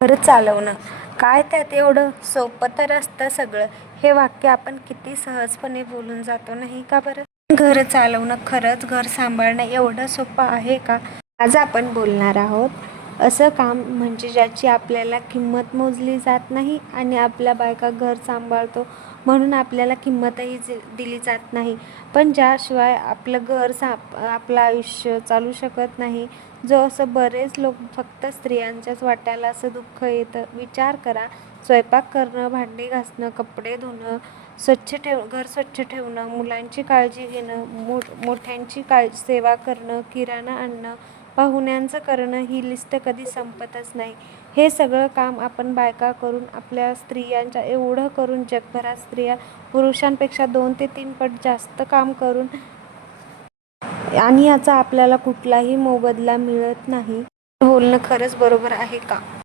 घर चालवणं. काय त्यात एवढं? सोपं तर असतं सगळं. हे वाक्य आपण किती सहजपणे बोलून जातो नाही का बरं? घर चालवणं खरंच घर सांभाळणं एवढं सोपं आहे का? आज आपण बोलणार आहोत असं काम म्हणजे ज्याची आपल्याला किंमत मोजली जात नाही आणि आपल्या बायका घर सांभाळतो म्हणून आपल्याला किंमतही जी- दिली जात नाही. पण ज्याशिवाय आपलं घर सा आपलं आयुष्य चालू शकत नाही. जो असं बरेच लोक फक्त स्त्रियांच्याच वाट्याला असं दुःख येतं. विचार करा स्वयंपाक करणं भांडी घासणं कपडे धुणं स्वच्छ ठेव घर स्वच्छ ठेवणं मुलांची काळजी घेणं मो मोठ्यांची काळजी सेवा करणं किराणा आणणं पाहुण्यांचं करणं ही लिस्ट कधी संपतच नाही. हे सगळं काम आपण बायका करून आपल्या स्त्रियांच्या एवढं करून जगभरात स्त्रिया पुरुषांपेक्षा दोन ते तीन पट जास्त काम करून आणि याचा आपल्याला कुठलाही मोबदला मिळत नाही. बोलणं खरंच बरोबर आहे का?